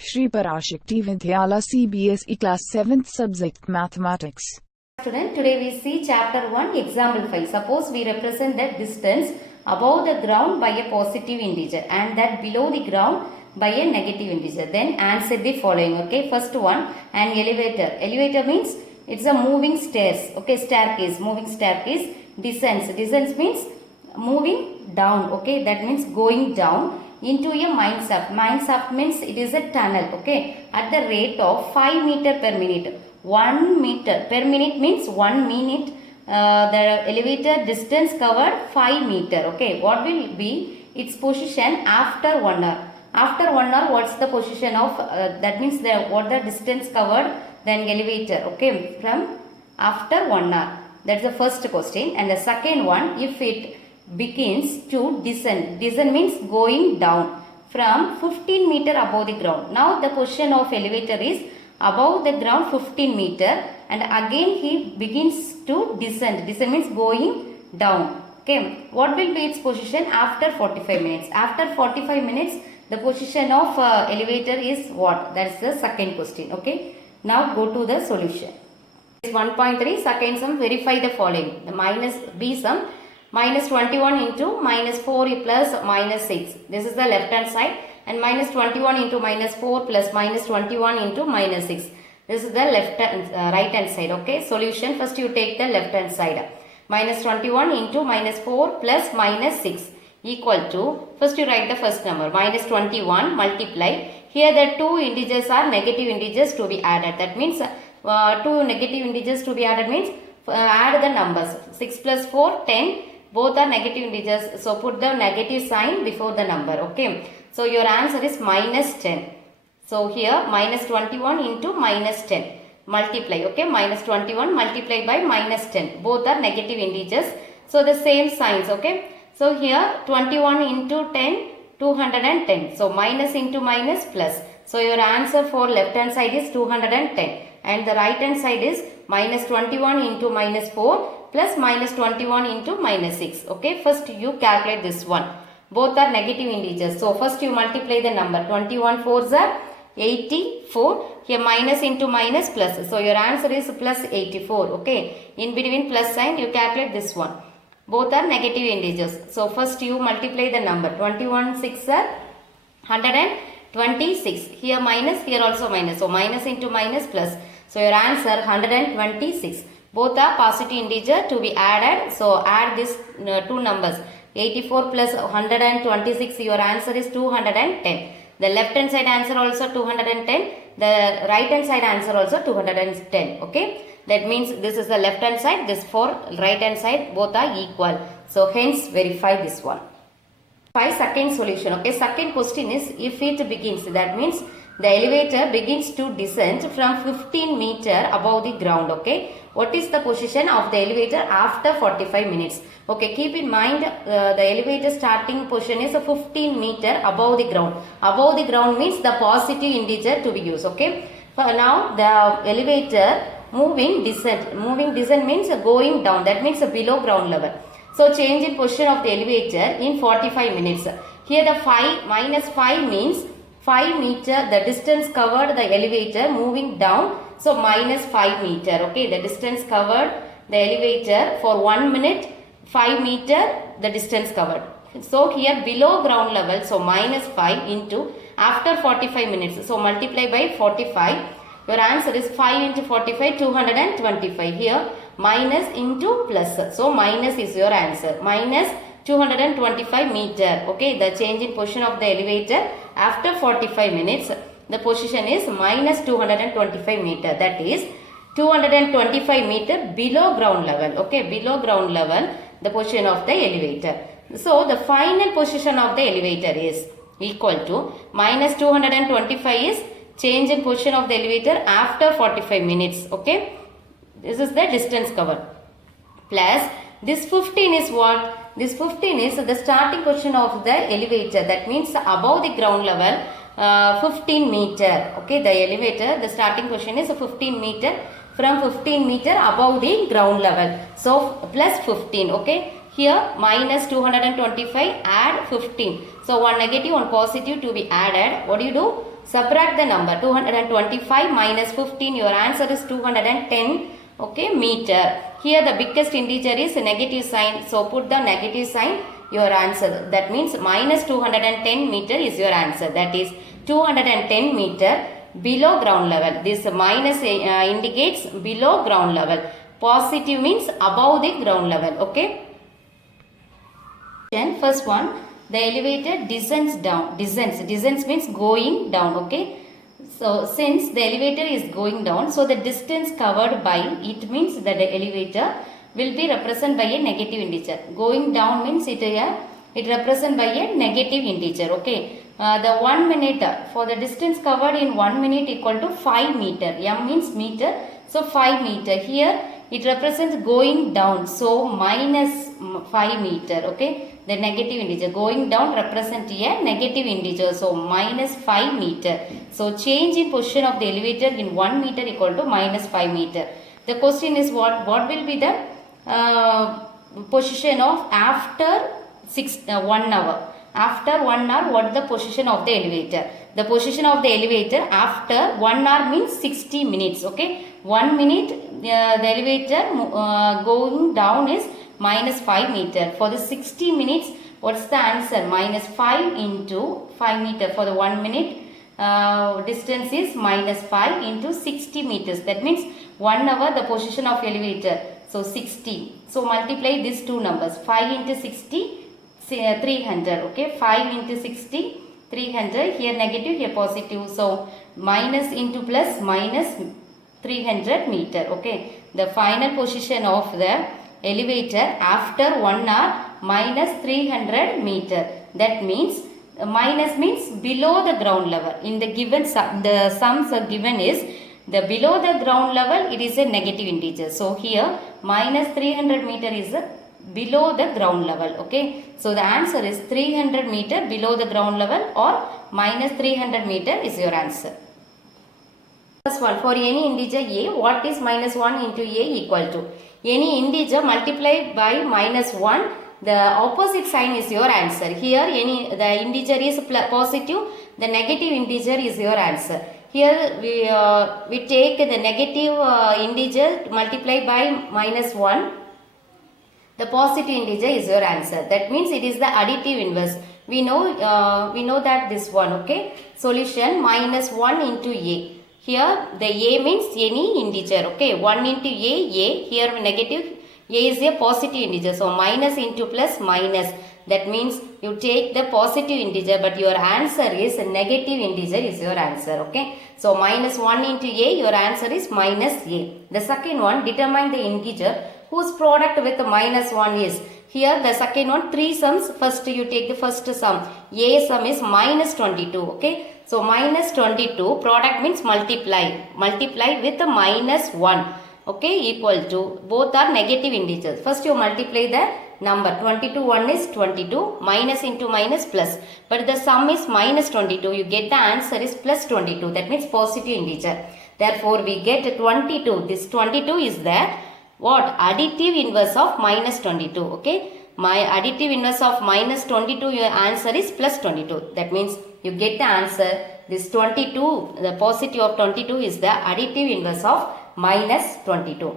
Shri Parasakthi Vidyalaya Cbse Class 7th Subject Mathematics. Student, today we see chapter 1 example 5. Suppose we represent the distance above the ground by a positive integer and that below the ground by a negative integer. Then answer the following. Okay, first one, an elevator. Elevator means it's a moving stairs. Okay, staircase, moving staircase. Descents. Descents means moving down. Okay, that means going down into a mine shaft. Mine shaft means it is a tunnel. Okay, at the rate of 5 meter per minute. 1 meter per minute means 1 minute. The elevator distance covered 5 meter. Okay, what will be its position after 1 hour? After 1 hour, what's the position of that means what the distance covered then elevator. Okay, from after 1 hour. That's the first question. And the second one, if it begins to descend. Descend means going down from 15 meter above the ground. Now the position of elevator is above the ground 15 meter and again he begins to descend. Descend means going down. Okay, what will be its position after 45 minutes? After 45 minutes the position of elevator is what? That's the second question. Okay, now go to the solution. 1.3 second sum, verify the following. The minus B sum, minus 21 into minus 4 plus minus 6. This is the left hand side. And minus 21 into minus 4 plus minus 21 into minus 6. This is the left hand, right hand side. Okay, solution. First you take the left hand side. Minus 21 into minus 4 plus minus 6 equal to, first you write the first number, minus 21 multiply. Here the two integers are negative integers to be added. That means two negative integers to be added means add the numbers. 6 plus 4, 10. Both are negative integers. So put the negative sign before the number. Okay. So your answer is minus 10. So here minus 21 into minus 10. Multiply. Okay. Minus 21 multiply by minus 10. Both are negative integers. So the same signs. Okay. So here 21 into 10, 210. So minus into minus plus. So your answer for left hand side is 210. And the right hand side is minus 21 into minus 4 plus minus 21 into minus 6. Okay. First you calculate this one. Both are negative integers. So first you multiply the number. 21 4s are 84. Here minus into minus plus. So your answer is plus 84. Okay. In between plus sign you calculate this one. Both are negative integers. So first you multiply the number. 21 6 are 126. Here minus, here also minus. So minus into minus plus. So your answer 126. Both are positive integer to be added. So add these two numbers. 84 plus 126, your answer is 210. The left hand side answer also 210. The right hand side answer also 210. Okay. That means this is the left hand side. This for right hand side. Both are equal. So hence verify this one. Second solution. Okay. Second question is if it begins. That means the elevator begins to descend from 15 meter above the ground. Okay. What is the position of the elevator after 45 minutes? Okay, keep in mind the elevator starting position is 15 meter above the ground. Above the ground means the positive integer to be used. Okay. Now the elevator moving descent. Moving descent means going down. That means below ground level. So change in position of the elevator in 45 minutes. Here the 5 minus 5 means 5 meter, the distance covered the elevator moving down. So minus 5 meter. Okay, the distance covered the elevator for 1 minute, 5 meter the distance covered. So here below ground level, so minus 5 into after 45 minutes. So multiply by 45. Your answer is 5 into 45, 225. Here minus into plus. So minus is your answer. Minus 225 meter. Okay, the change in position of the elevator after 45 minutes. The position is minus 225 meter. That is 225 meter below ground level. Okay, below ground level the position of the elevator. So the final position of the elevator is equal to minus 225 is change in position of the elevator after 45 minutes. Okay, this is the distance covered. Plus this 15 is what? This 15 is the starting position of the elevator. That means above the ground level 15 meter. Okay, the elevator, the starting position is 15 meter. From 15 meter above the ground level. So plus 15. Okay, here minus 225 add 15. So one negative, one positive to be added. What do you do? Subtract the number 225 minus 15. Your answer is 210. Okay, meter. Here the biggest integer is negative sign. So put the negative sign. Your answer. That means minus 210 meter is your answer. That is 210 meter below ground level. This minus indicates below ground level. Positive means above the ground level. Okay. Then first one, the elevator descends down. Descends means going down. Okay. So since the elevator is going down, so the distance covered by it means that the elevator will be represented by a negative integer. Going down means it represented by a negative integer. Okay. The 1 minute for the distance covered in 1 minute equal to 5 meter. M means meter. So 5 meter. Here it represents going down. So minus 5 meter. Okay. The negative integer going down represents a negative integer. So minus 5 meter. So change in position of the elevator in 1 meter equal to minus 5 meter. The question is what will be the position of after 1 hour. After 1 hour, what is the position of the elevator? The position of the elevator after 1 hour means 60 minutes. Okay. 1 minute the elevator going down is minus 5 meter. For the 60 minutes, what's the answer? Minus 5 into 5 meter. For the 1 minute distance is minus 5 into 60 meters. That means 1 hour the position of elevator. So 60. So multiply these two numbers. 5 into 60, 300. Okay. 5 into 60, 300. Here negative, here positive. So minus into plus minus 300 meter. Okay. The final position of the elevator after 1 hour minus 300 meter. That means minus means below the ground level. In the given the sums are given is the below the ground level, it is a negative integer. So here minus 300 meter is below the ground level. Okay. So the answer is 300 meter below the ground level or minus 300 meter is your answer. First one, for any integer a, what is minus 1 into a equal to? Any integer multiplied by minus 1, the opposite sign is your answer. Here the integer is positive, the negative integer is your answer. Here we take the negative integer multiplied by minus 1. The positive integer is your answer. That means it is the additive inverse. We know that this one. Okay. Solution minus 1 into a. Here the a means any integer. Okay. 1 into a. Here negative. A is a positive integer. So minus into plus minus. That means you take the positive integer, but your answer is negative integer is your answer. Okay. So minus 1 into a, your answer is minus a. The second one, determine the integer whose product with minus 1 is. Here the second one, 3 sums. First you take the first sum. A sum is minus 22. Okay. So minus 22 product means multiply. Multiply with the minus 1. Okay. Equal to, both are negative integers. First you multiply the number. 22 1 is 22. Minus into minus plus. But the sum is minus 22. You get the answer is plus 22. That means positive integer. Therefore we get 22. This 22 is the what? Additive inverse of minus 22. Okay. My additive inverse of minus 22, your answer is plus 22. That means you get the answer. This 22, the positive of 22 is the additive inverse of minus 22.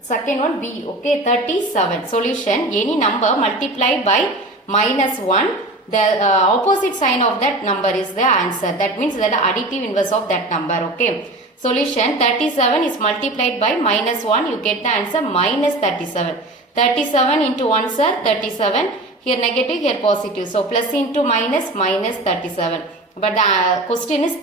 Second one B. Okay. 37. Solution. Any number multiplied by minus 1. The opposite sign of that number is the answer. That means that the additive inverse of that number. Okay. Solution 37 is multiplied by minus 1. You get the answer minus 37. 37 into 1 sir 37. Here negative, here positive. So plus into minus, minus 37. But the question is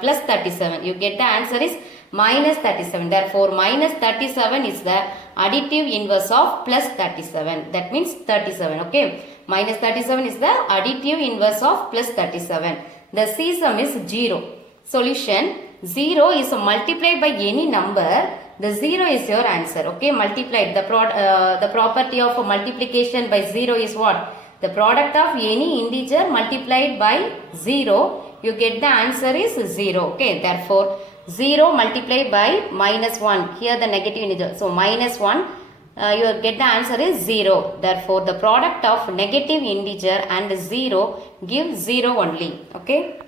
plus 37. You get the answer is minus 37. Therefore minus 37 is the additive inverse of plus 37. That means 37. Okay. Minus 37 is the additive inverse of plus 37. The C sum is 0. Solution. 0 is multiplied by any number. The 0 is your answer. Okay. Multiplied. The property of multiplication by 0 is what? The product of any integer multiplied by 0. You get the answer is 0. Okay. Therefore 0 multiplied by minus 1. Here the negative integer. So minus 1. You get the answer is 0. Therefore the product of negative integer and 0 gives 0 only. Okay.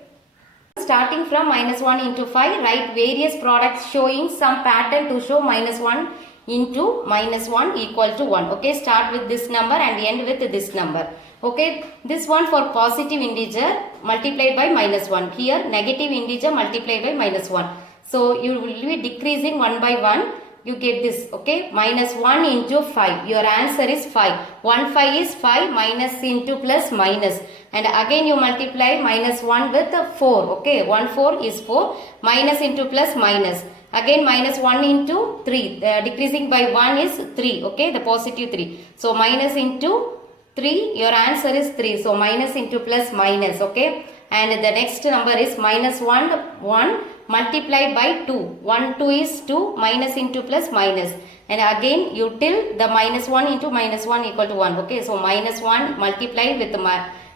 Starting from minus 1 into 5, write various products showing some pattern to show minus 1 into minus 1 equal to 1. Okay, start with this number and end with this number. Okay, this one for positive integer multiplied by minus 1. Here negative integer multiplied by minus 1. So you will be decreasing one by one. You get this. Okay, minus 1 into 5. Your answer is 5. 1 5 is 5, minus into plus minus. And again you multiply minus 1 with 4. Okay, 1 4 is 4. Minus into plus minus. Again minus 1 into 3. Decreasing by 1 is 3. Okay, the positive 3. So minus into 3. Your answer is 3. So minus into plus minus. Okay. And the next number is minus 1 1 multiplied by 2. 1 2 is 2. Minus into plus minus. And again you till the minus 1 into minus 1 equal to 1. Okay. So minus 1 multiplied with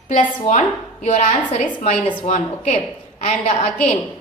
plus 1. Your answer is minus 1. Okay. And again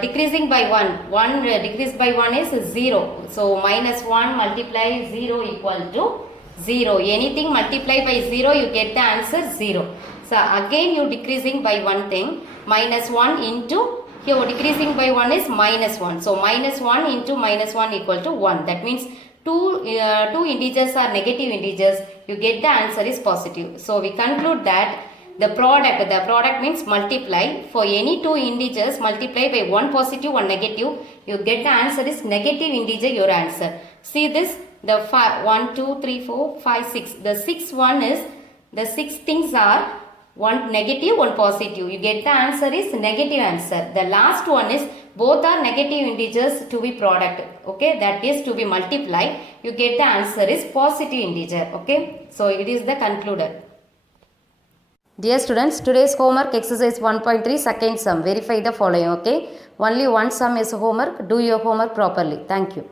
decreasing by 1. 1 decreased by 1 is 0. So minus 1 multiply 0 equal to 0. Anything multiplied by 0, you get the answer 0. So again you decreasing by one thing. Minus 1 into, here decreasing by 1 is minus 1. So minus 1 into minus 1 equal to 1. That means two integers are negative integers. You get the answer is positive. So we conclude that the product means multiply. For any two integers multiply by one positive, one negative, you get the answer is negative integer, your answer. See this, the 1, 2, 3, 4, 5, 6. The 6 one is, the 6 things are one negative, one positive. You get the answer is negative answer. The last one is both are negative integers to be product. Okay, that is to be multiplied. You get the answer is positive integer. Okay, so it is the concluded. Dear students, today's homework exercise 1.3 second sum. Verify the following. Okay, only one sum is homework. Do your homework properly. Thank you.